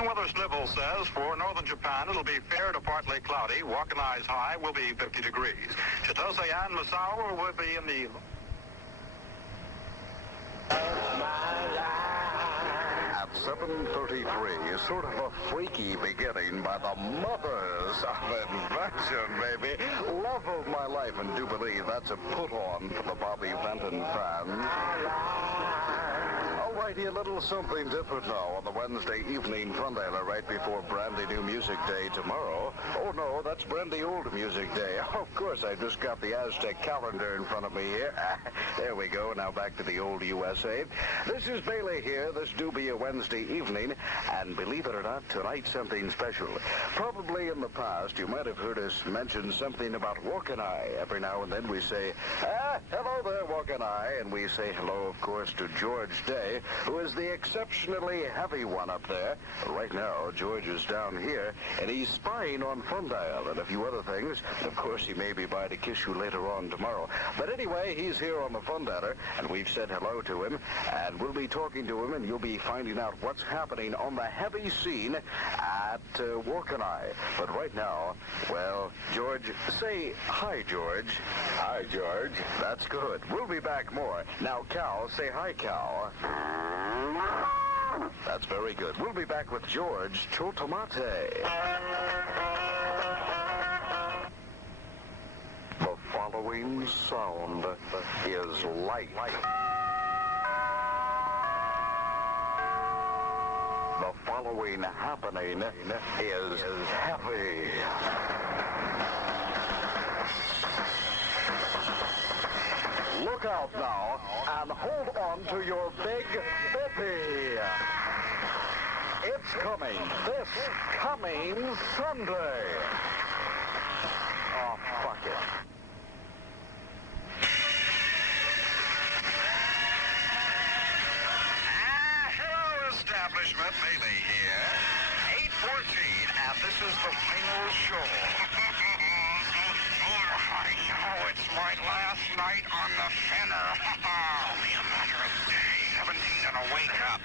Weather Snivel says for northern Japan, it'll be fair to partly cloudy. Wakanai's high will be 50 degrees. Chitose and Misawa will be in the... At 7:33 is sort of a freaky beginning by the mothers of invention, baby. Love of my life, and do believe that's a put-on for the Bobby Benton fans. Alrighty, a little something different now on the Wednesday evening Fundaler right before Brandy New Music Day tomorrow. Oh no, that's Brandy Old Music Day. Oh, of course, I just got the Aztec calendar in front of me here. There we go, now back to the old USA. This is Bailey here. This do be a Wednesday evening, and believe it or not, tonight's something special. Probably in the past, you might have heard us mention something about Wakanai. Every now and then we say, hello there, Wakanai, and we say hello, of course, to George Day, who is the exceptionally heavy one up there. Right now, George is down here, and he's spying on Fundial and a few other things. Of course, he may be by to kiss you later on tomorrow. But anyway, he's here on the Fundaler, and we've said hello to him, and we'll be talking to him, and you'll be finding out what's happening on the heavy scene at Wakanai. But right now, well, George, say hi, George. Hi, George. That's good. We'll be back more. Now, Cal, say hi, Cal. That's very good. We'll be back with George Chotomate. The following sound is light. The following happening is heavy. Look out now and hold on to your big bippy. It's coming this coming Sunday. Oh, fuck it. Hello, establishment. Bailey here. 8:14, and this is the final show. I know it's my last night on the Fenner. Only a matter of days. 17 and a wake up.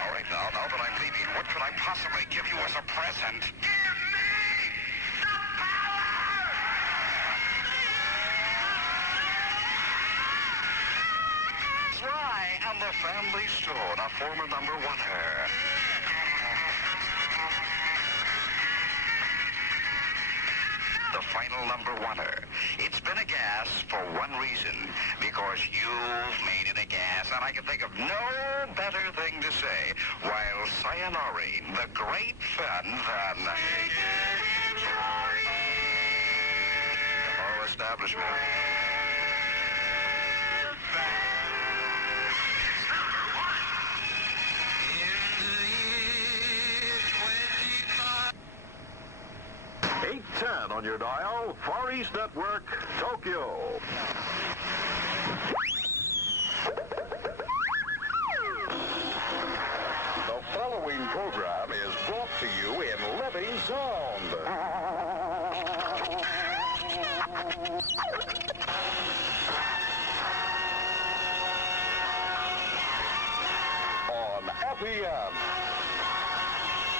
All right, now that I'm leaving, what could I possibly give you as a present? Give me the power! That's right, and the family stone, a former number one-er. The final number one-er. It's been a gas for one reason, because you've made it a gas, and I can think of no better thing to say while sayonara the great fun than... Hello, establishment. On your dial, Far East Network, Tokyo. The following program is brought to you in living sound. On AFVN.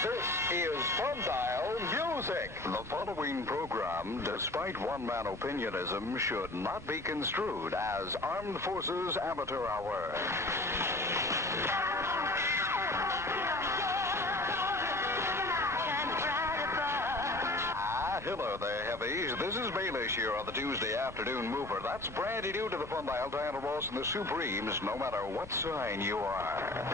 This is Fundial Music. The following program, despite one-man opinionism, should not be construed as Armed Forces Amateur Hour. Hello there, heavies. This is Baelish here on the Tuesday Afternoon Mover. That's brandy new to the Fundial, Diana Ross and the Supremes, no matter what sign you are.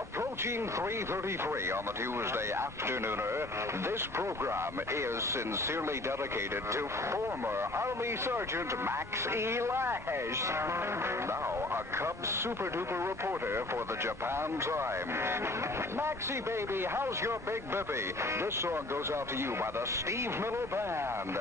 Approaching 3:33 on the Tuesday Afternooner, this program is sincerely dedicated to former Army Sergeant Max E. Lash. Now a Cubs super-duper reporter for the Japan Time. Maxie, baby, how's your big bippy? This song goes out to you by the Steve Miller Band.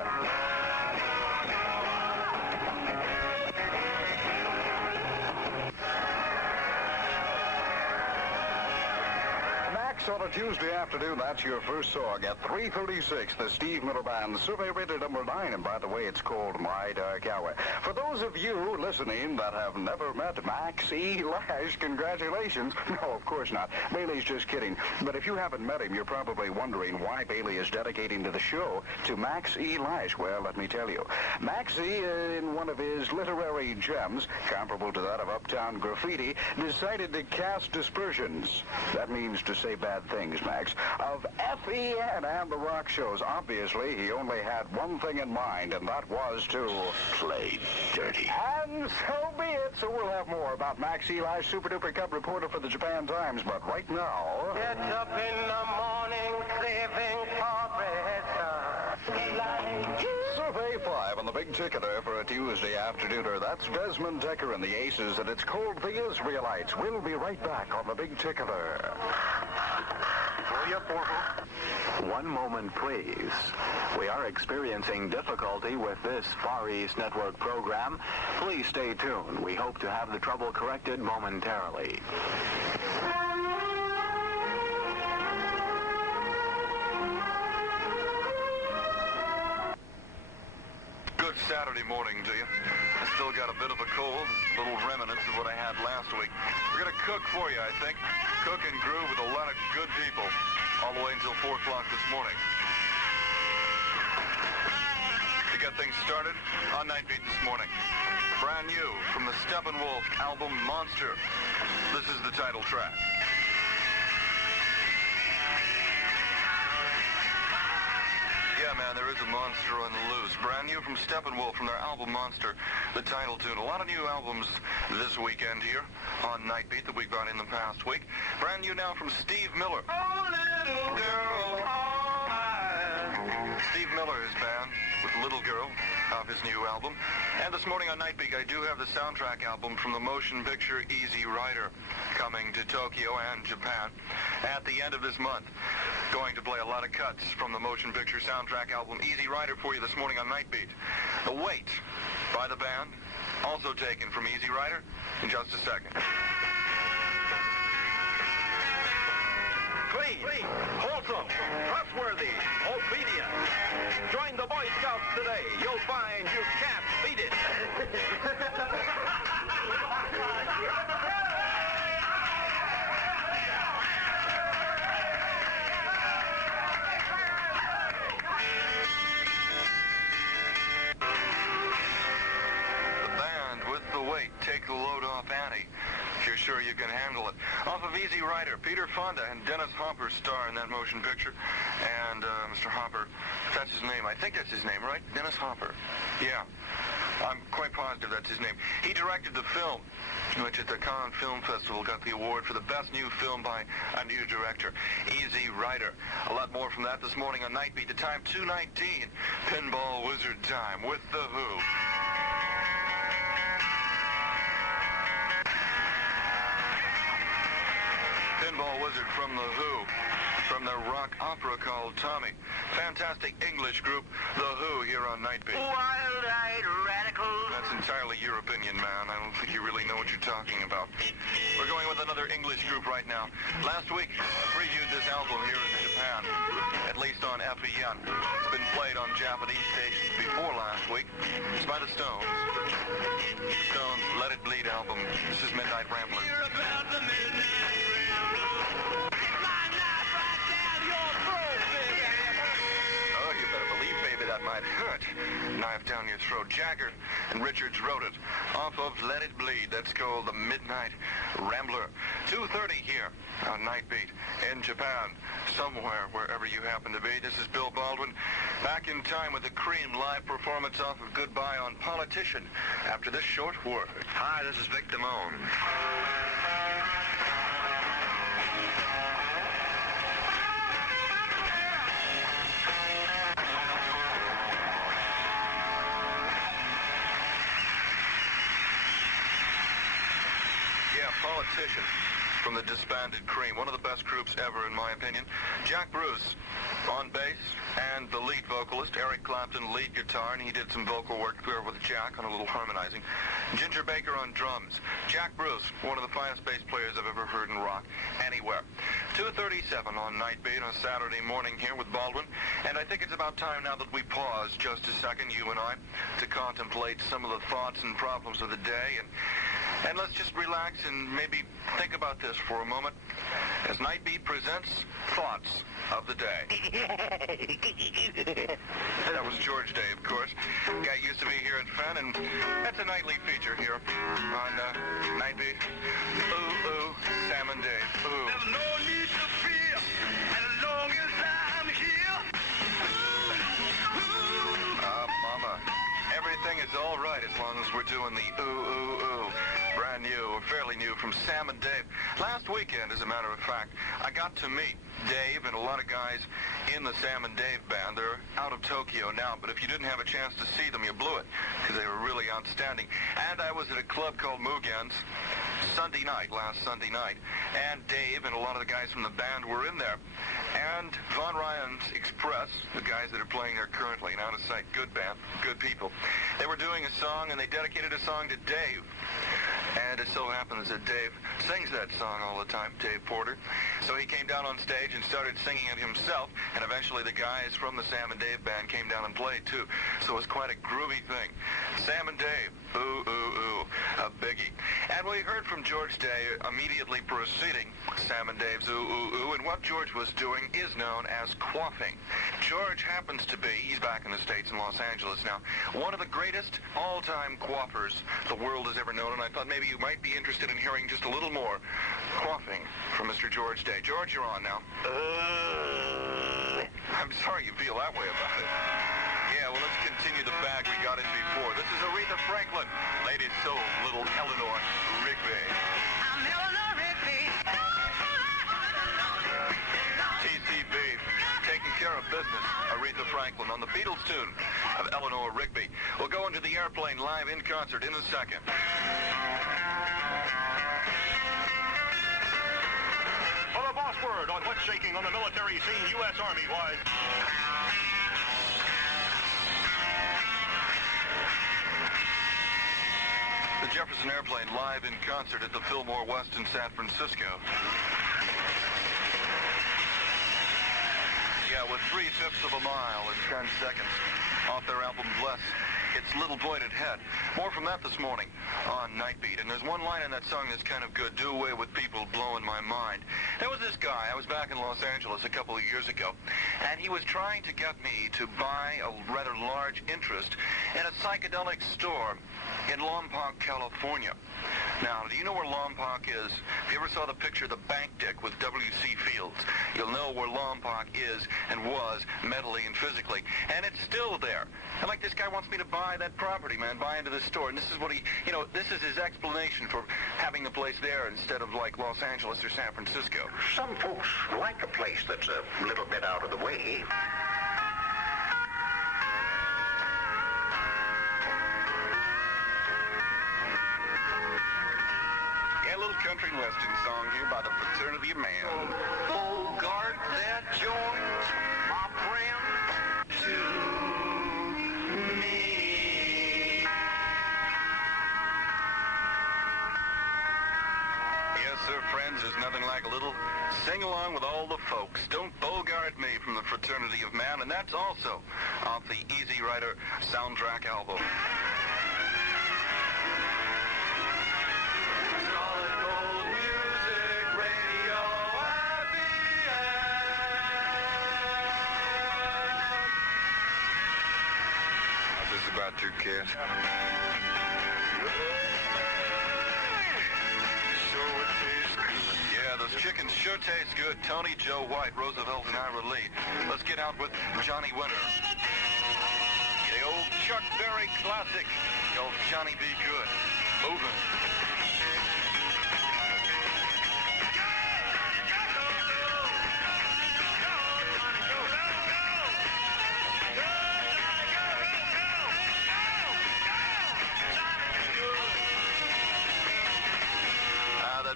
Max on a Tuesday afternoon. That's your first song at 3:36. The Steve Miller Band, survey rated number 9. And by the way, it's called My Dark Hour. For those of you listening that have never met Max E. Lash, congratulations. No, of course not. Bailey's just kidding. But if you haven't met him, you're probably wondering why Bailey is dedicating to the show to Max E. Lash. Well, let me tell you. Max E., in one of his literary gems, comparable to that of Uptown Graffiti, decided to cast dispersions. That means to say bad things, Max, of FEN and the rock shows. Obviously, he only had one thing in mind, and that was to play dirty. And so be it. So we'll have more about Max E. Lash, super-duper cub reporter for the Japan Times. But right now... Get up in the morning, craving for bread. Survey 5 on the big ticketer for a Tuesday afternooner. That's Desmond Decker and the Aces, and it's called The Israelites. We'll be right back on the big ticketer. One moment, please. We are experiencing difficulty with this Far East Network program. Please stay tuned. We hope to have the trouble corrected momentarily. Good Saturday morning to you. I still got a bit of a cold, little remnants of what I had last week. We're going to cook for you, I think. Cook and groove with a lot of good people all the way until 4 o'clock this morning. To get things started on Night Beat this morning. Brand new from the Steppenwolf album Monster. This is the title track. Yeah, man, there is a monster on the loose. Brand new from Steppenwolf from their album Monster, the title tune. A lot of new albums this weekend here on Night Beat that we got in the past week. Brand new now from Steve Miller. Oh, little girl, all mine. Steve Miller, his band, with Little Girl, off his new album. And this morning on Night Beat, I do have the soundtrack album from the motion picture Easy Rider coming to Tokyo and Japan at the end of this month. Going to play a lot of cuts from the motion picture soundtrack album Easy Rider for you this morning on Night Beat. The Wait by the band, also taken from Easy Rider, in just a second. Clean, wholesome, trustworthy, obedient. Join the Boy Scouts today. You'll find you can't beat it. Take the load off Annie, if you're sure you can handle it. Off of Easy Rider, Peter Fonda and Dennis Hopper star in that motion picture. And Mr. Hopper, that's his name. I think that's his name, right? Dennis Hopper. Yeah, I'm quite positive that's his name. He directed the film, which at the Cannes Film Festival got the award for the best new film by a new director, Easy Rider. A lot more from that this morning on Night Beat. The time 2:19, Pinball Wizard time with The Who. Pinball Wizard from The Who, from their rock opera called Tommy. Fantastic English group, The Who, here on Night Beat. Wild-eyed radicals. That's entirely your opinion, man. I don't think you really know what you're talking about. We're going with another English group right now. Last week, I previewed this album here in Japan, at least on FEN. It's been played on Japanese stations before last week. It's by the Stones. Stones' Let It Bleed album. This is Midnight Rambler. You're about the midnight rambler. My knife right down your throat, baby. Oh, you better believe, baby, that might hurt. Knife down your throat. Jagger and Richards wrote it off of Let It Bleed. That's called the Midnight Rambler. 2:30 here on Night Beat in Japan. Somewhere, wherever you happen to be. This is Bill Baldwin, back in time with the Cream live performance off of Goodbye on Politician after this short word. Hi, this is Vic Damone. Politician from the disbanded Cream, one of the best groups ever in my opinion. Jack Bruce on bass and the lead vocalist, Eric Clapton lead guitar, and he did some vocal work there with Jack on a little harmonizing. Ginger Baker on drums. Jack Bruce, one of the finest bass players I've ever heard in rock anywhere. 2:37 on Night Beat on a Saturday morning here with Baldwin. And I think it's about time now that we pause just a second, you and I, to contemplate some of the thoughts and problems of the day. And let's just relax and maybe think about this for a moment as Night Beat presents Thoughts of the Day. That was George Day, of course. Guy used to be here at Fenn, and that's a nightly feature here on Night Beat. Ooh, ooh, Sam and Dave. Ooh. There's no need to fear as long as I'm here. Mama, everything is all right as long as we're doing the ooh, ooh, ooh. Brand new, or fairly new, from Sam and Dave. Last weekend, as a matter of fact, I got to meet Dave and a lot of guys in the Sam and Dave band. They're out of Tokyo now, but if you didn't have a chance to see them, you blew it, because they were really outstanding. And I was at a club called Mugen's last Sunday night, and Dave and a lot of the guys from the band were in there. And Von Ryan's Express, the guys that are playing there currently, and out of sight, good band, good people. They were doing a song, and they dedicated a song to Dave. And it so happens that Dave sings that song all the time, Dave Porter. So he came down on stage and started singing it himself, and eventually the guys from the Sam and Dave band came down and played too. So it was quite a groovy thing. Sam and Dave, ooh, ooh, ooh, a biggie. And we heard from George Day immediately preceding Sam and Dave's ooh, ooh, ooh, and what George was doing is known as quaffing. George happens to be, he's back in the States in Los Angeles now, one of the greatest all-time quaffers the world has ever known, and I thought maybe you might be interested in hearing just a little more quaffing from Mr. George Day. George, you're on now. I'm sorry you feel that way about it. Yeah, well, let's continue the bag we got in before. This is Aretha Franklin, Lady Soul, little Eleanor Rigby. I'm Eleanor Rigby. TCB, taking care of business. Aretha Franklin on the Beatles tune of Eleanor Rigby. We'll go into the airplane live in concert in a second. For the boss word on what's shaking on the military scene, U.S. Army-wide. The Jefferson Airplane live in concert at the Fillmore West in San Francisco. Yeah, with 3/5 of a mile in 10 seconds off their album Bless. It's Little Pointed Head. More from that this morning on Night Beat. And there's one line in that song that's kind of good, Do Away with People Blowing My Mind. There was this guy, I was back in Los Angeles a couple of years ago, and he was trying to get me to buy a rather large interest in a psychedelic store in Lompoc, California. Now, do you know where Lompoc is? If you ever saw the picture of the bank dick with W.C. Fields, you'll know where Lompoc is and was mentally and physically. And it's still there. And like this guy wants me to buy that property, man, buy into this store. And this is what he, this is his explanation for having the place there instead of like Los Angeles or San Francisco. Some folks like a place that's a little bit out of the way. Country and western song here by the Fraternity of Man. Bogart that joint, my friend, to me. Yes, sir, friends, there's nothing like a little sing-along with all the folks. Don't Bogart Me from the Fraternity of Man, and that's also off the Easy Rider soundtrack album. About to, kid. Yeah, those chickens sure taste good. Tony, Joe White, Roosevelt, and Ira Lee. Let's get out with Johnny Winter. The old Chuck Berry classic called Johnny Be Good. Moving.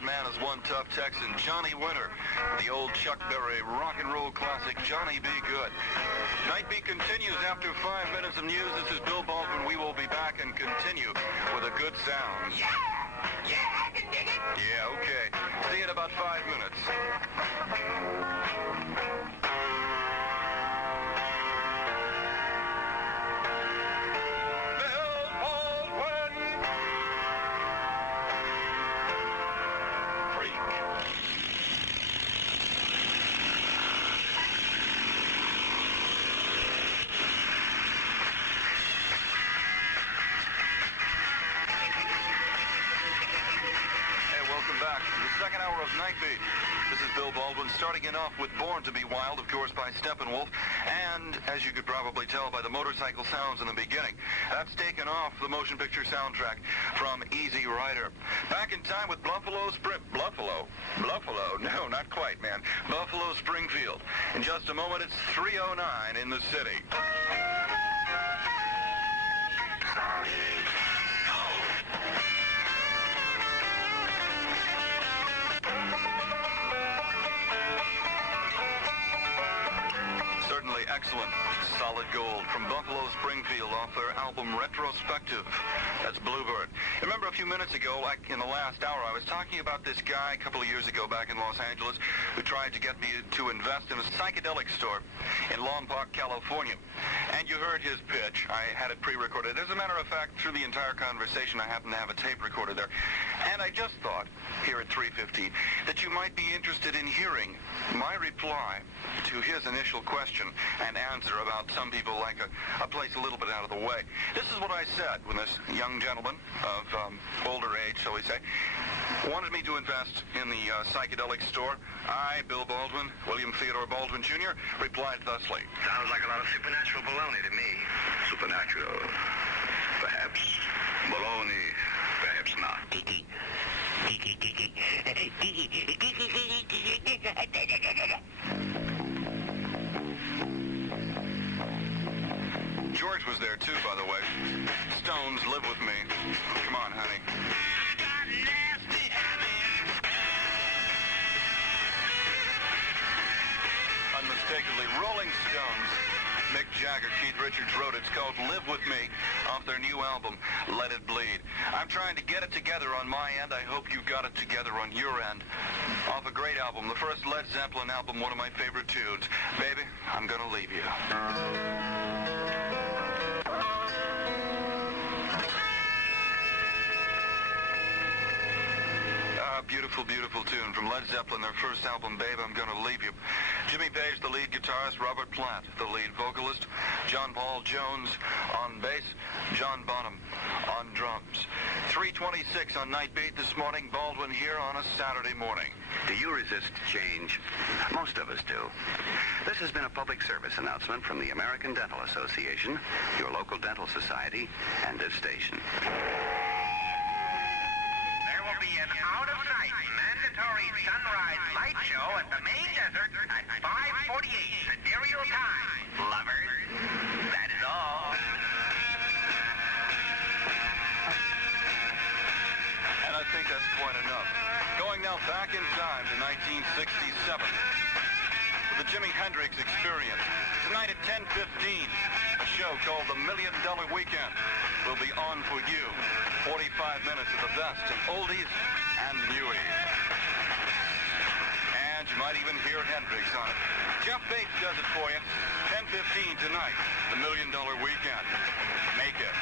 Man is one tough Texan, Johnny Winter, the old Chuck Berry rock and roll classic, Johnny Be Good. Night Beat continues after 5 minutes of news. This is Bill Baldwin. We will be back and continue with a good sound. Yeah! Yeah, I can dig it. Yeah, okay. See you in about 5 minutes. Bill Baldwin! Freak. Welcome back to the second hour of Night Beat. This is Bill Baldwin, starting it off with Born to Be Wild, of course, by Steppenwolf. And, as you could probably tell by the motorcycle sounds in the beginning, that's taken off the motion picture soundtrack from Easy Rider. Back in time with Buffalo, no, not quite, man. Buffalo Springfield. In just a moment, it's 3:09 in the city. Certainly excellent, solid gold from Buffalo Springfield off their album Retrospective. That's Bluebird. Remember a few minutes ago, like in the last hour, I was talking about this guy a couple of years ago back in Los Angeles who tried to get me to invest in a psychedelic store in Lompoc, California. And you heard his pitch. I had it pre-recorded. As a matter of fact, through the entire conversation, I happen to have a tape recorder there. And I just thought, here at 3:15, that you might be interested in hearing my reply to his initial question and answer about some people like a place a little bit out of the way. This is what I said when this young gentleman of older age, shall we say, wanted me to invest in the psychedelic store. I, Bill Baldwin, William Theodore Baldwin Jr., replied thusly. Sounds like a lot of supernatural baloney to me. Supernatural, perhaps. Baloney, perhaps not. George was there, too, by the way. Stones, live with me. Come on, honey. I got nasty habits. Unmistakably, Rolling Stones. Mick Jagger, Keith Richards wrote it. It's called Live With Me off their new album, Let It Bleed. I'm trying to get it together on my end. I hope you got it together on your end. Off a great album, the first Led Zeppelin album, one of my favorite tunes. Baby, I'm gonna leave you. Beautiful, beautiful tune from Led Zeppelin, their first album, Babe, I'm Gonna Leave You. Jimmy Page, the lead guitarist, Robert Plant, the lead vocalist, John Paul Jones on bass, John Bonham on drums. 3:26 on Night Beat this morning, Baldwin here on a Saturday morning. Do you resist change? Most of us do. This has been a public service announcement from the American Dental Association, your local dental society, and this station. Be an out-of-sight mandatory sunrise light show at the main desert at 5:48 sidereal time. Lovers, that is all. And I think that's quite enough. Going now back in time to 1967 with the Jimi Hendrix Experience. Tonight at 10:15, a show called The $1 Million Weekend will be on for you. 45 minutes of the best of oldies and newies. And you might even hear Hendrix on it. Jeff Bates does it for you. 10:15 tonight, The $1 Million Weekend. Make it.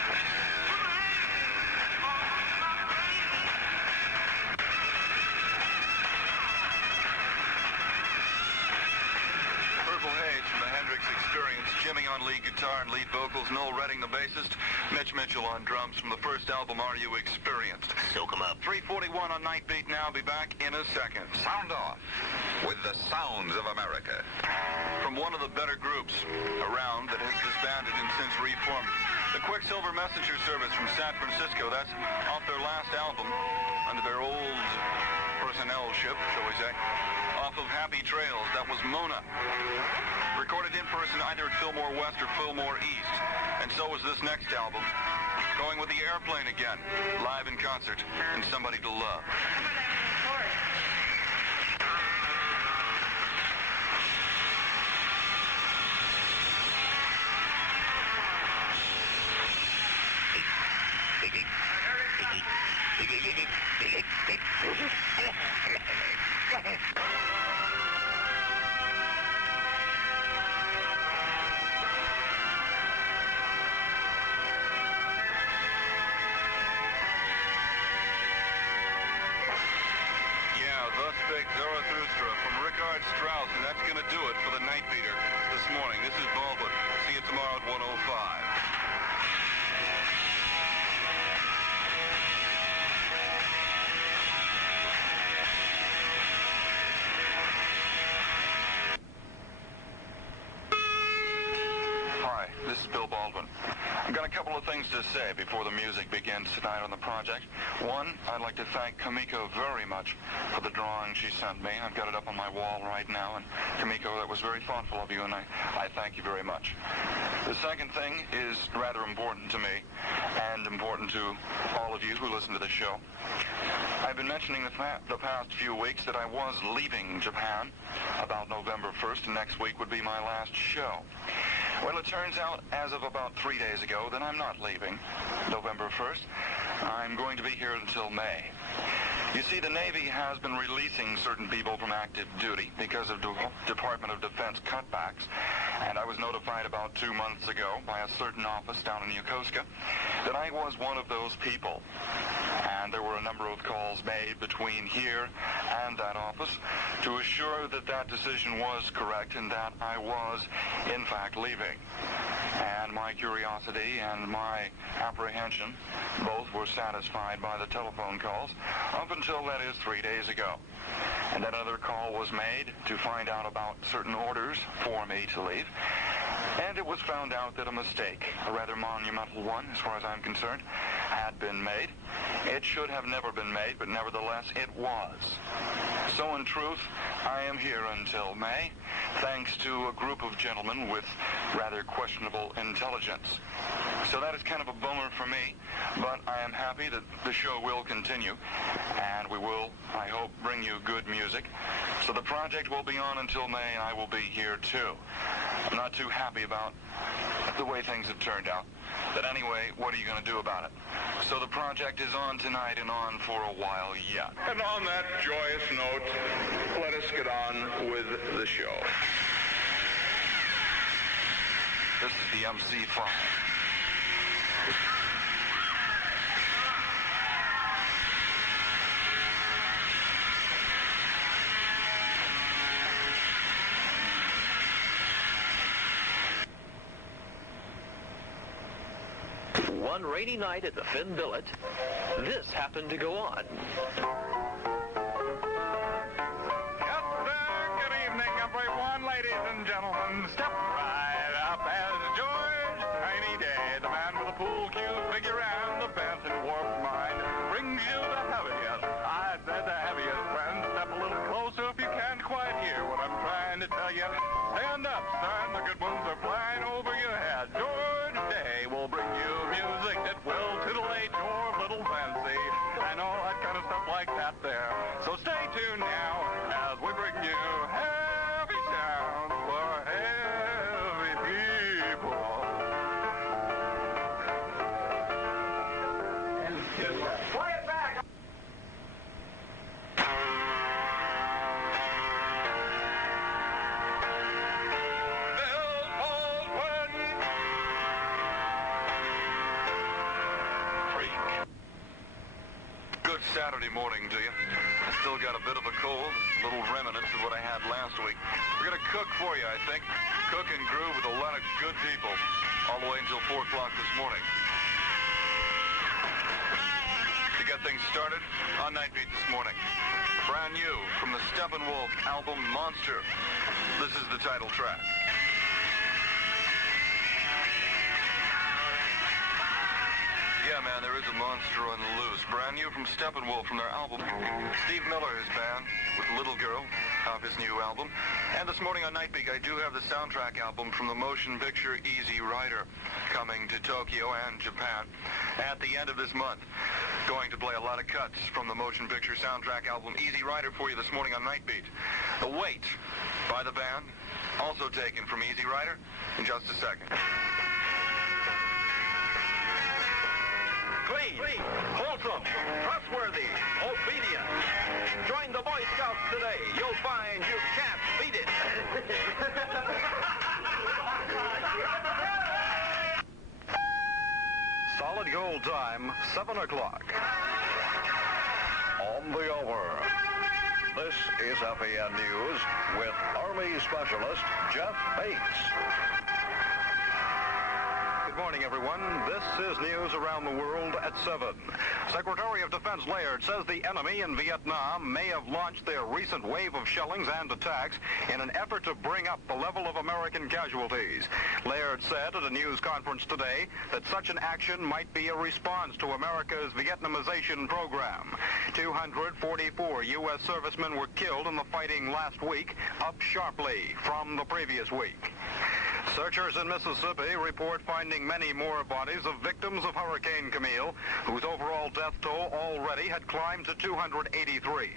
Purple Haze from the Hendrix Experience. Jimmy on lead guitar and lead vocals. Noel Redding, the bassist. Mitch Mitchell on drums from the first album, Are You Experienced? Soak 'em up. 3:41 on Night Beat now. Be back in a second. Sound off with the sounds of America. From one of the better groups around that has disbanded and since reformed. The Quicksilver Messenger Service from San Francisco. That's off their last album under their old personnel ship, shall we say. Off of Happy Trails, that was Mona. Recorded in person either at Fillmore West or Fillmore East. And so was this next album. Going with the Airplane again. Live in concert. And Somebody to Love. fake Zarathustra from Richard Strauss, and that's going to do it for the Night Beater this morning. This is Baldwin. See you tomorrow at 1:05. Hi, this is Bill Baldwin. I've got a couple of things to say before the music begins tonight on the project. One, I'd like to thank Kamiko very much for the drawing she sent me. I've got it up on my wall right now, and Kamiko, that was very thoughtful of you, and I thank you very much. The second thing is rather important to me, and important to all of you who listen to the show. I've been mentioning the past few weeks that I was leaving Japan about November 1st, and next week would be my last show. Well, it turns out, as of about 3 days ago, that I'm not leaving November 1st. I'm going to be here until May. You see, the Navy has been releasing certain people from active duty because of Department of Defense cutbacks, and I was notified about 2 months ago by a certain office down in Yokosuka that I was one of those people. And there were a number of calls made between here and that office to assure that that decision was correct and that I was, in fact, leaving. And my curiosity and my apprehension both were satisfied by the telephone calls up until, that is, 3 days ago. And then another call was made to find out about certain orders for me to leave. And it was found out that a mistake, a rather monumental one as far as I'm concerned, had been made. It should have never been made, but nevertheless it was. So in truth, I am here until May, thanks to a group of gentlemen with rather questionable intelligence. So that is kind of a bummer for me, but I am happy that the show will continue, and we will, I hope, bring you good music. So the project will be on until May, and I will be here too. I'm not too happy about the way things have turned out. But anyway, what are you going to do about it? So the project is on tonight and on for a while yet. And on that joyous note, let us get on with the show. This is the MC5. One rainy night at the Finn Billet, this happened to go on. Yes, sir. Good evening, everyone. Ladies and gentlemen, step right up as George Tiny Day, the man with the pool cue figure and the fancy warped mind, brings you the heaviest. I said the heaviest, friend. Step a little closer if you can't quite hear what I'm trying to tell you. Stand up, son. The good ones are flying over your head. George Day will bring you music that will titillate your little fancy and all that kind of stuff like that there. So stay tuned now as we bring you heavy sounds for heavy people. Play it back. Good Saturday morning to you. I still got a bit of a cold, little remnants of what I had last week. We're going to cook for you, I think. Cook and groove with a lot of good people all the way until 4 o'clock this morning. To get things started on Night Beat this morning. Brand new from the Steppenwolf album Monster. This is the title track. Yeah, man, there is a monster on the loose. Brand new from Steppenwolf from their album. Steve Miller, his band, with Little Girl, off his new album. And this morning on Nightbeat, I do have the soundtrack album from the motion picture Easy Rider, coming to Tokyo and Japan at the end of this month. Going to play a lot of cuts from the motion picture soundtrack album Easy Rider for you this morning on Nightbeat. The Wait by the band, also taken from Easy Rider, in just a second. Clean, wholesome, trustworthy, obedient. Join the Boy Scouts today. You'll find you can't beat it. Solid gold time, 7 o'clock. On the hour. This is FAN News with Army Specialist Jeff Bates. Good morning, everyone. This is news around the world at 7. Secretary of Defense Laird says the enemy in Vietnam may have launched their recent wave of shellings and attacks in an effort to bring up the level of American casualties. Laird said at a news conference today that such an action might be a response to America's Vietnamization program. 244 U.S. servicemen were killed in the fighting last week, up sharply from the previous week. Searchers in Mississippi report finding many more bodies of victims of Hurricane Camille, whose overall death toll already had climbed to 283.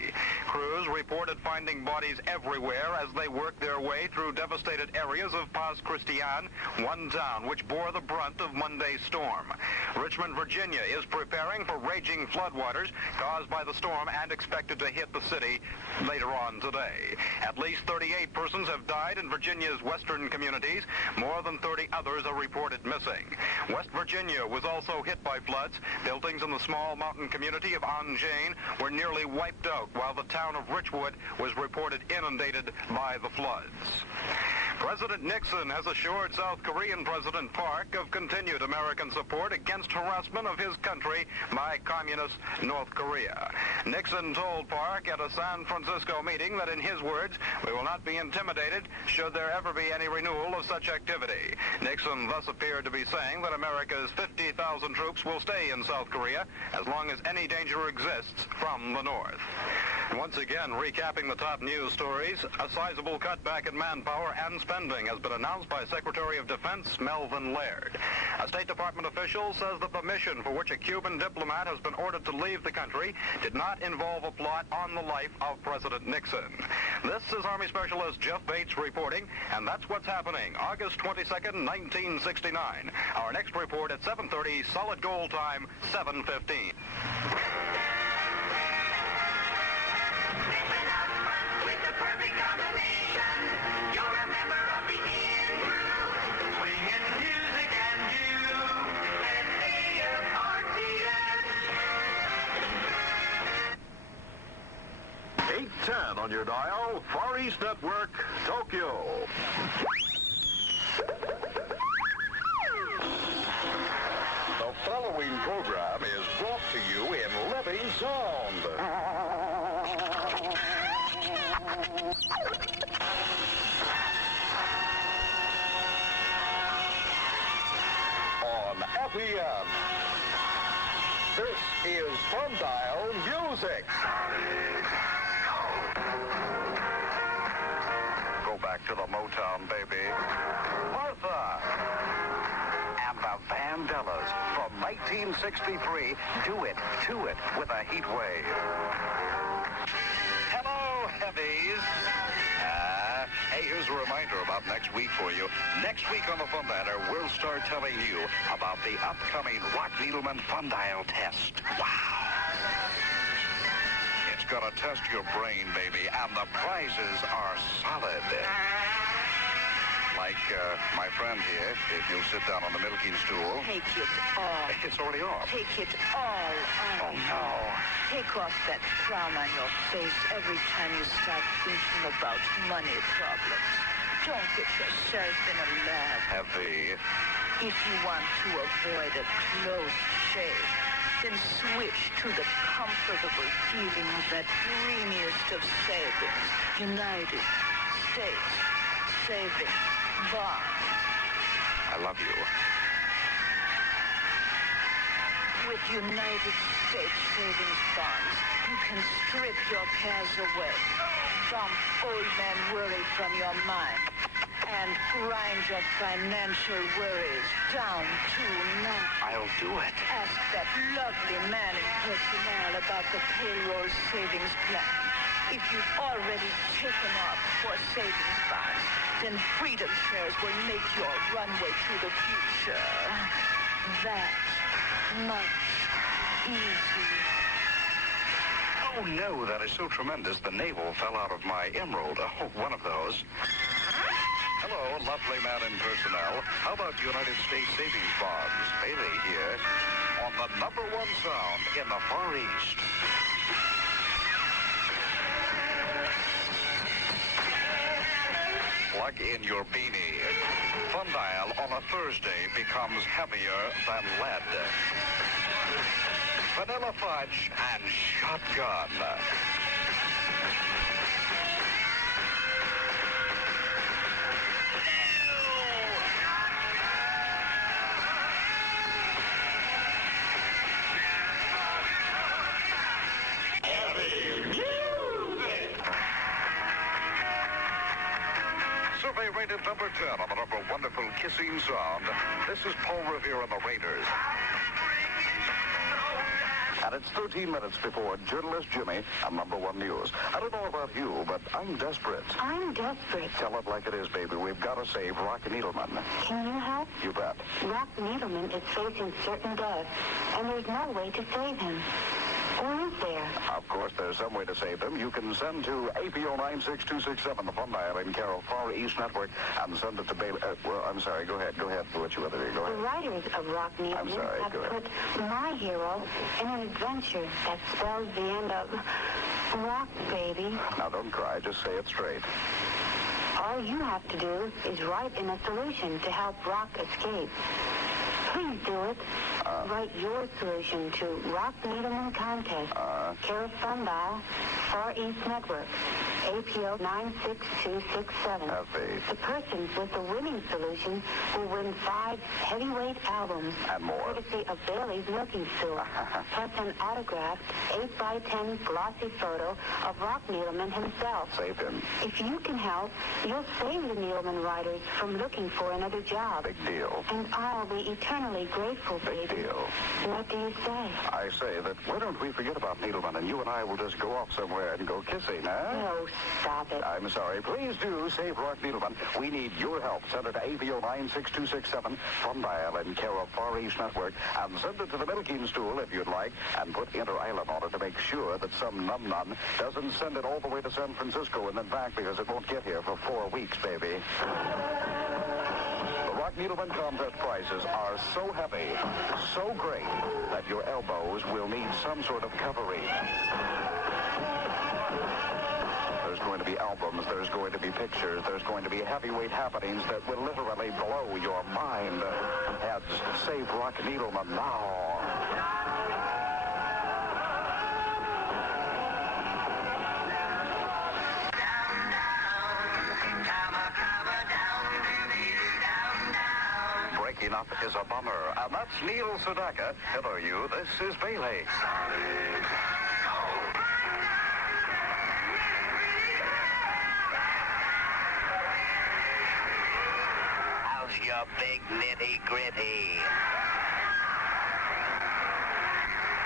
Crews reported finding bodies everywhere as they worked their way through devastated areas of Pas Christian, one town which bore the brunt of Monday's storm. Richmond, Virginia is preparing for raging floodwaters caused by the storm and expected to hit the city later on today. At least 38 persons have died in Virginia's western communities. More than 30 others are reported missing. West Virginia was also hit by floods. Buildings in the small mountain community of Anjane were nearly wiped out, while the town of Richwood was reported inundated by the floods. President Nixon has assured South Korean President Park of continued American support against harassment of his country by communist North Korea. Nixon told Park at a San Francisco meeting that, in his words, we will not be intimidated should there ever be any renewal of such activity. Nixon thus appeared to be saying that America's 50,000 troops will stay in South Korea as long as any danger exists from the north. Once again, recapping the top news stories, a sizable cutback in manpower and spending has been announced by Secretary of Defense Melvin Laird. A State Department official says that the mission for which a Cuban diplomat has been ordered to leave the country did not involve a plot on the life of President Nixon. This is Army Specialist Jeff Bates reporting, and that's what's happening August 22nd, 1969. Our next report at 7:30, solid goal time, 7:15. On your dial, Far East Network, Tokyo. The following program is brought to you in living sound. On FEN, this is Sundial Music. Back to the Motown, baby. Martha and the Vandellas from 1963. Do it, to it with a heat wave. Hello, heavies. Hey, here's a reminder about next week for you. Next week on the Fun Banner, we'll start telling you about the upcoming Rock Needleman Fun Dial test. Wow. Gonna test your brain, baby, and the prizes are solid. Like my friend here, if you'll sit down on the milking stool. Take it off. It's already off. Take it all off. Oh, no. Take off that frown on your face every time you start thinking about money problems. Don't get yourself in a lab. Heavy. If you want to avoid a close shave, then switch to the comfortable feeling of that dreamiest of savings, United States Savings Bonds. I love you. With United States Savings Bonds, you can strip your cares away, dump old man worry from your mind, and grind your financial worries down to nothing. I'll do it. Ask that lovely man in personnel about the payroll savings plan. If you've already taken off for savings bonds, then Freedom Shares will make your runway to the future that much easier. Oh, no, that is so tremendous. The navel fell out of my emerald. Oh, one of those. Hello, lovely man in personnel. How about United States Savings Bonds? Bailey here on the #1 sound in the Far East. plug in your beanie. Fun Dial on a Thursday becomes heavier than lead. Vanilla Fudge and Shotgun. Survey rated number 10 on the number wonderful kissing sound. This is Paul Revere and the Raiders. And it's 13 minutes before journalist Jimmy on number one news. I don't know about you, but I'm desperate. I'm desperate. Tell it like it is, baby. We've got to save Rock Needleman. Can you help? You bet. Rock Needleman is facing certain death, and there's no way to save him. Or is there? Of course, there's some way to save them. You can send to APO 96267, the Fun Dial in care of Far East Network, and send it to Bailey. Well, I'm sorry. Go ahead. Do what you want to do. Go ahead. The writers of Rock Needleman have put my hero in an adventure that spells the end of Rock, baby. Now, don't cry. Just say it straight. All you have to do is write in a solution to help Rock escape. Please do it. Write your solution to Rock Needleman Contest, care of Fun Dial, Far East Network, APO 96267. The person with the winning solution will win 5 heavyweight albums. And more. Courtesy of Bailey's Milking Stool, plus an autographed 8x10 glossy photo of Rock Needleman himself. Save him. If you can help, you'll save the Needleman writers from looking for another job. Big deal. And I'll be eternally grateful, baby. Big deal. What do you say? I say that why don't we forget about Needleman and you and I will just go off somewhere and go kissing, huh? No, stop it. I'm sorry. Please do save Rock Needleman. We need your help. Send it to APO 96267, Fun Dial in care of Far East Network, and send it to the Milking Stool if you'd like, and put Inter-Island on it to make sure that some num-num doesn't send it all the way to San Francisco and then back because it won't get here for 4 weeks, baby. Rock Needleman contest prizes are so heavy, so great, that your elbows will need some sort of covering. There's going to be albums, there's going to be pictures, there's going to be heavyweight happenings that will literally blow your mind. Heads, save Rock Needleman now. Breaking up is a bummer, and that's Neil Sedaka. Hello, you. This is Bailey. How's your big nitty-gritty?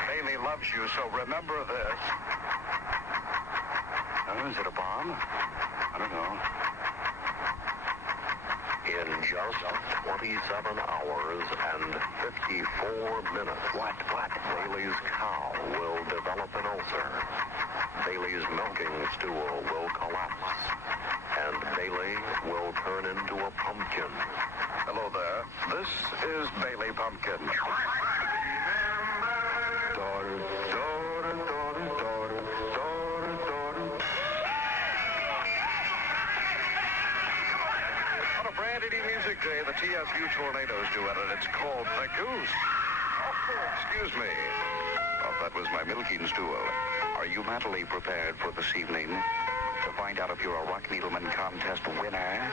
Bailey loves you, so remember this. Oh, is it a bomb? I don't know. In just 27 hours and 54 minutes. What? Bailey's cow will develop an ulcer. Bailey's milking stool will collapse. And Bailey will turn into a pumpkin. Hello there. This is Bailey Pumpkin. Daughter, daughter, daughter, daughter, daughter, daughter. On a brand new music day, the TSU Tornadoes do it, and it's called The Goose. Oh, excuse me. Oh, that was my milking stool. Are you mentally prepared for this evening to find out if you're a Rock Needleman contest winner?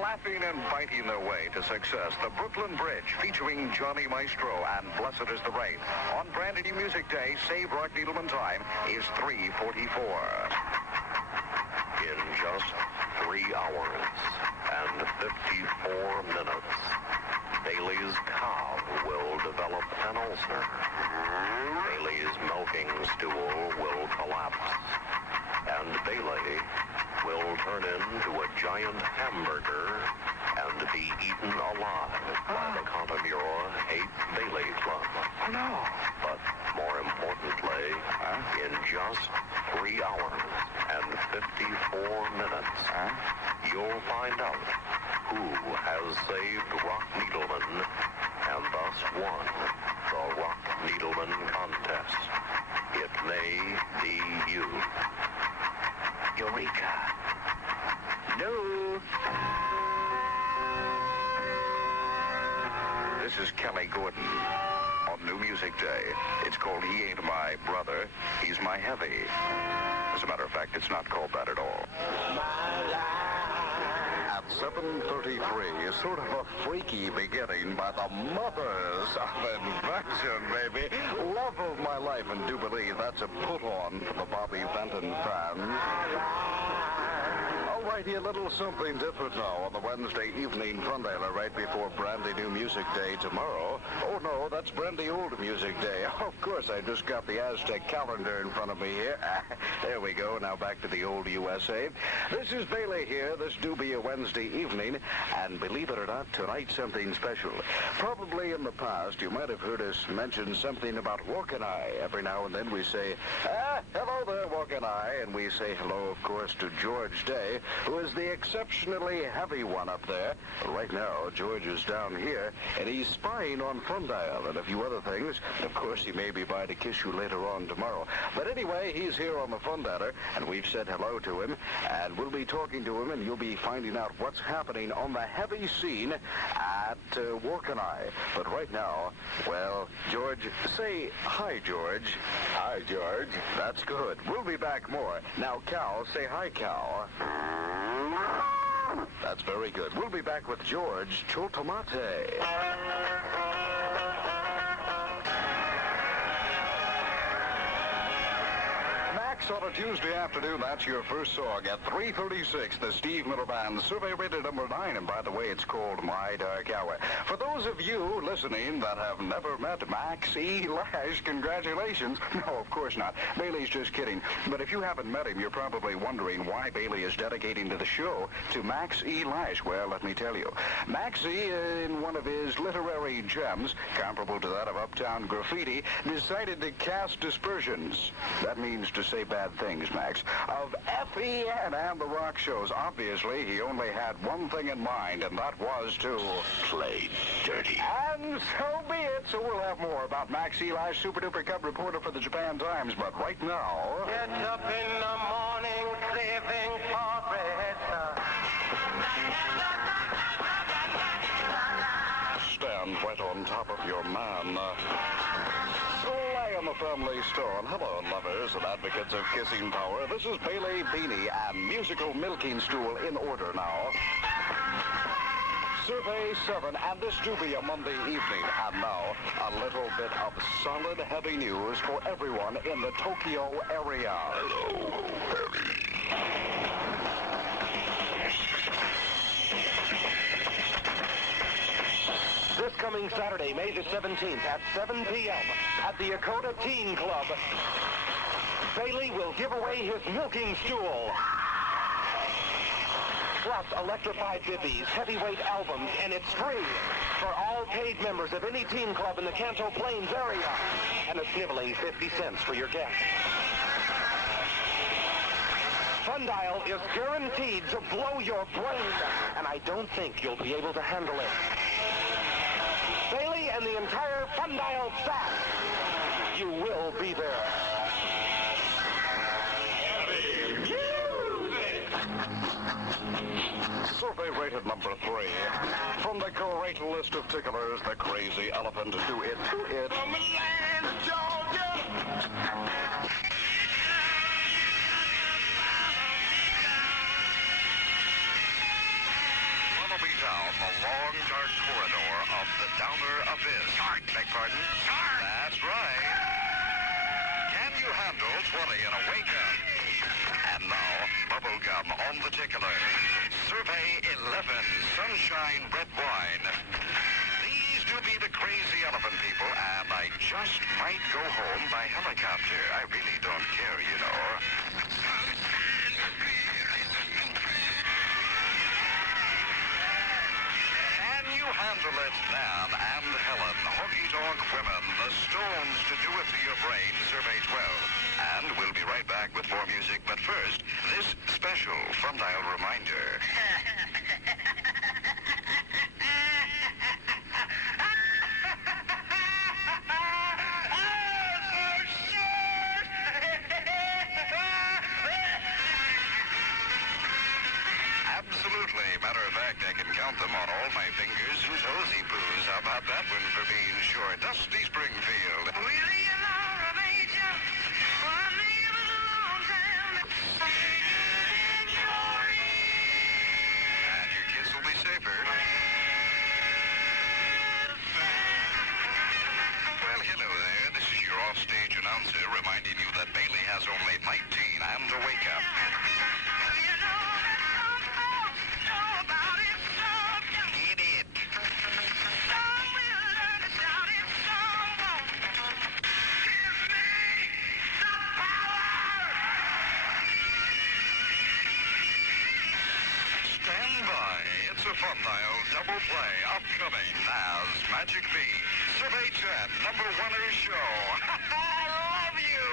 Laughing and fighting their way to success, the Brooklyn Bridge featuring Johnny Maestro and Blessed is the Rain. On Brand New Music Day, Save Rock Needleman time is 3:44. In just 3 hours and 54 minutes, Bailey's cow will develop an ulcer. Bailey's milking stool will collapse. And Bailey will turn into a giant hamburger and be eaten alive by the Contamura 8 Bailey Club. Oh, no. But more importantly, in just 3 hours and 54 minutes, you'll find out who has saved Rock Needleman and thus won the Rock Needleman contest. It may be you. Eureka. No. This is Kelly Gordon on New Music Day. It's called He Ain't My Brother, He's My Heavy. As a matter of fact, it's not called that at all. At 7:33, sort of a freaky beginning by the mothers of invention, baby. Love of my life, and do believe that's a put-on for the Bobby Benton fans. All righty, a little something different now on the Wednesday evening Fundailer right before Brandy New Music Day tomorrow. Oh, no, that's Brandy Old Music Day. Of course, I just got the Aztec calendar in front of me here. There we go. Now back to the old USA. This is Bailey here. This do be a Wednesday evening, and believe it or not, tonight something special. Probably in the past, you might have heard us mention something about Walk-and-I. Every now and then we say, hello there, Walk-and-I, and we say hello, of course, to George Day, who is the exceptionally heavy one up there. Right now, George is down here, and he's spying on Fundial and a few other things. Of course, he may be by to kiss you later on tomorrow. But anyway, he's here on the Fundialer, and we've said hello to him, and we'll be talking to him, and you'll be finding out what's happening on the heavy scene at Walk-and-I. But right now, well, George, say hi, George. Hi, George. That's good. We'll be back more. Now, Cal, say hi, Cal. That's very good. We'll be back with George Chotomate. On a Tuesday afternoon, that's your first song at 3:36, the Steve Miller Band, survey rated number 9, and by the way, it's called My Dark Hour. For those of you listening that have never met Max E. Lash, congratulations. No, of course not. Bailey's just kidding. But if you haven't met him, you're probably wondering why Bailey is dedicating to the show to Max E. Lash. Well, let me tell you. Max E., in one of his literary gems, comparable to that of Uptown Graffiti, decided to cast dispersions. That means to say bad things, Max, of FEN and the rock shows. Obviously, he only had one thing in mind, and that was to play dirty. And so be it. So we'll have more about Max Eli, super-duper cub reporter for the Japan Times. But right now... Get up in the morning, craving for bread. Stand right on top of your man. Lie on the family stone. Hello, lovers and advocates of kissing power. This is Bailey Beanie and musical milking stool in order now. Survey 7, and this do be a Monday evening. And now, a little bit of solid, heavy news for everyone in the Tokyo area. Hello, This coming Saturday, May the 17th at 7 p.m. at the Yakota Teen Club, Bailey will give away his milking stool. Plus electrified bibbies, heavyweight albums, and it's free for all paid members of any teen club in the Kanto Plains area. And a sniveling 50 cents for your guest. Fundial is guaranteed to blow your brain, and I don't think you'll be able to handle it. Bailey and the entire Fundial staff, you will be there. Heavy music! Survey rated number 3. From the great list of ticklers, the crazy elephant, do it. From the land of Georgia. Down the long, dark corridor of the Downer Abyss. Beg pardon? That's right. Can you handle 20 in a wake-up? And now, bubblegum on the tickler. Survey 11, Sunshine Red Wine. These do be the crazy elephant people, and I just might go home by helicopter. I really don't care, you know. Handle it, Nan and Helen, honky-tonk women, the Stones to do it to your brain, Survey 12. And we'll be right back with more music, but first, this special Fundial reminder. fact, I can count them on all my fingers and toesy poos. How about that one for being short? Dusty Springfield. Really, you know, Major, well, me it was a long time. And your kids will be safer. Well, hello there. This is your offstage announcer reminding you that Bailey has only 19 and to wake up. Idiot. Stand by. It's a fun dial double play upcoming as Magic B, Survey 10, number oneer show. I love you.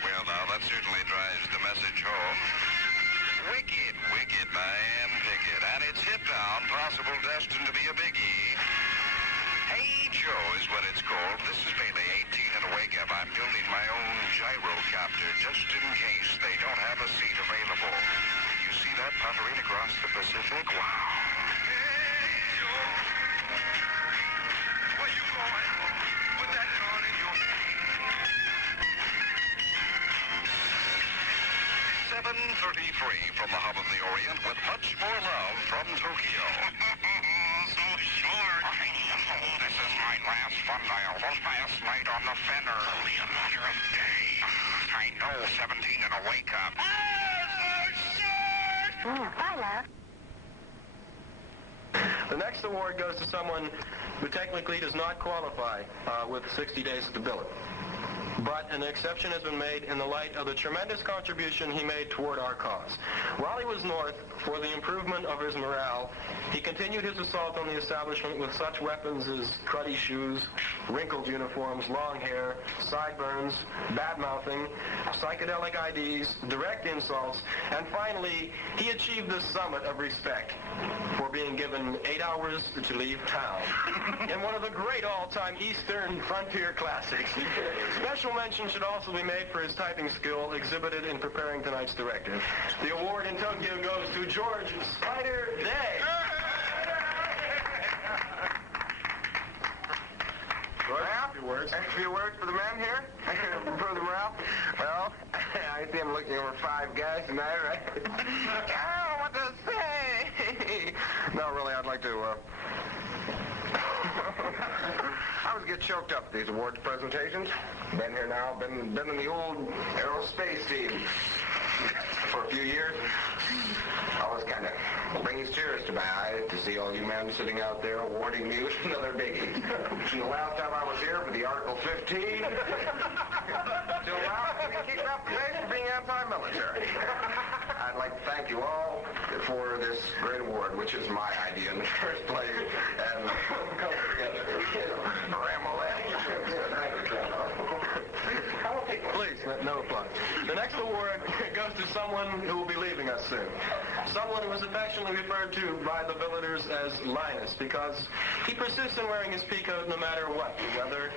Well, now, that certainly drives the message home. Wicked, wicked man Pickett. And it's hit down, possible destined to be a biggie. Hey Joe is what it's called. This is Bailey, 18 and a wake up. I'm building my own gyrocopter just in case they don't have a seat available. You see that puttering across the Pacific? Wow. Where you going? Put that gun in your 7:33 from the hub of the Orient with much more love from Tokyo. so short. This is my last fun dial. Last night on the fender. Only a matter of days. I know, 17 and a wake up. The next award goes to someone who technically does not qualify with 60 days at the billet. But an exception has been made in the light of the tremendous contribution he made toward our cause. While he was north for the improvement of his morale, he continued his assault on the establishment with such weapons as cruddy shoes, wrinkled uniforms, long hair, sideburns, bad-mouthing, psychedelic IDs, direct insults, and finally, he achieved the summit of respect for being given 8 hours to leave town in one of the great all-time Eastern frontier classics. Special mention should also be made for his typing skill exhibited in preparing tonight's directive. The award in Tokyo goes to George Spider Day. A few words for the men here? For the morale? Well, I see I'm looking over 5 guys tonight, right? Oh, what to say? No, really, I'd like to, I always get choked up at these awards presentations. Been here now, been in the old aerospace team for a few years. Always kind of brings tears to my eyes to see all you men sitting out there awarding me with another biggie. And the last time I was here for the Article 15, till now I've been kicked off the base for being anti-military. I'd like to thank you all for this great award, which is my idea in the first place. And come together. Please, no applause. The next award goes to someone who will be leaving us soon. Someone who is affectionately referred to by the billeters as Linus because he persists in wearing his pea coat no matter what the weather.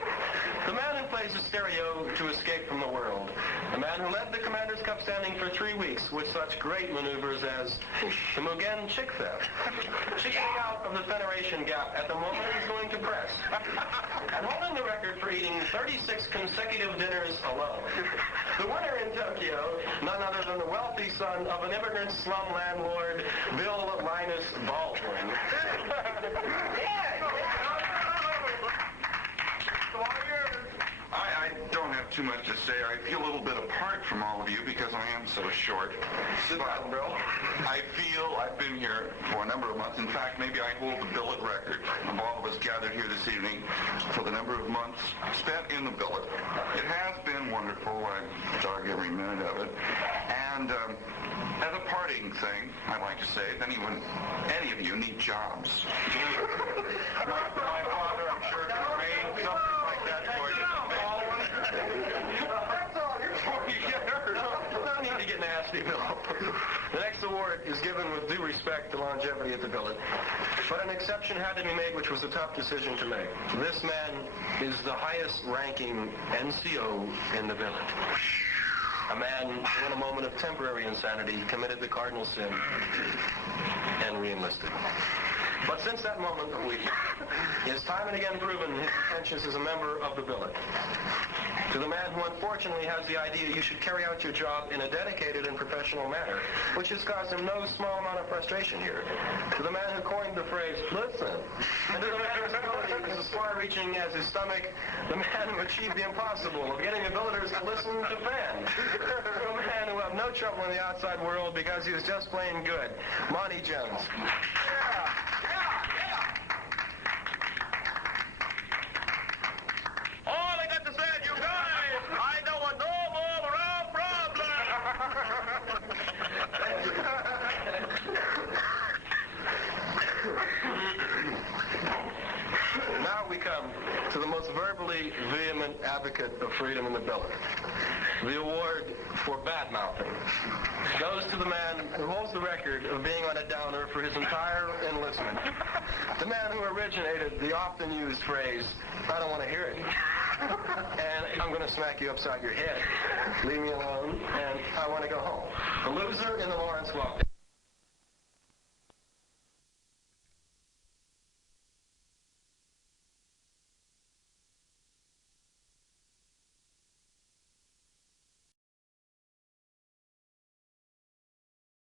The man who plays the stereo to escape from the world. The man who led the Commander's Cup standing for 3 weeks with such great maneuvers as the Mugen chick theft. Chickening out of the Federation Gap at the moment he's going to press. And holding the record for eating 36 consecutive dinners alone. The winner in Tokyo, none other than the wealthy son of an immigrant slum landlord, Bill Linus Baldwin. I don't have too much to say. I feel a little bit apart from all of you because I am so short. Sit down, Bill. I feel I've been here for a number of months. In fact, maybe I hold the billet record of all of us gathered here this evening for the number of months spent in the billet. It has been wonderful. I dug every minute of it. And as a parting thing, I'd like to say, if any of you need jobs. My father, I'm sure, can arrange something like that for you. That's all. You're supposed to get hurt. No need to get nasty, Bill. The next award is given with due respect to longevity at the billet, but an exception had to be made, which was a tough decision to make. This man is the highest-ranking NCO in the billet. A man who, in a moment of temporary insanity, committed the cardinal sin and re-enlisted. But since that moment, he has time and again proven his intentions as a member of the billet. To the man who unfortunately has the idea you should carry out your job in a dedicated and professional manner, which has caused him no small amount of frustration here. To the man who coined the phrase, listen. And to the man whose ability is as far-reaching as his stomach, the man who achieved the impossible of getting the billeters to listen to Fan. To a man who had no trouble in the outside world because he was just plain good. Monty Jones. All I got to say to you guys, I don't want no more round problems. Now we come to the most verbally vehement advocate of freedom in the billet. The award for bad-mouthing goes to the man who holds the record of being on a downer for his entire enlistment. The man who originated the often-used phrase, I don't want to hear it. And I'm going to smack you upside your head. Leave me alone, and I want to go home. The loser in the Lawrence Walk.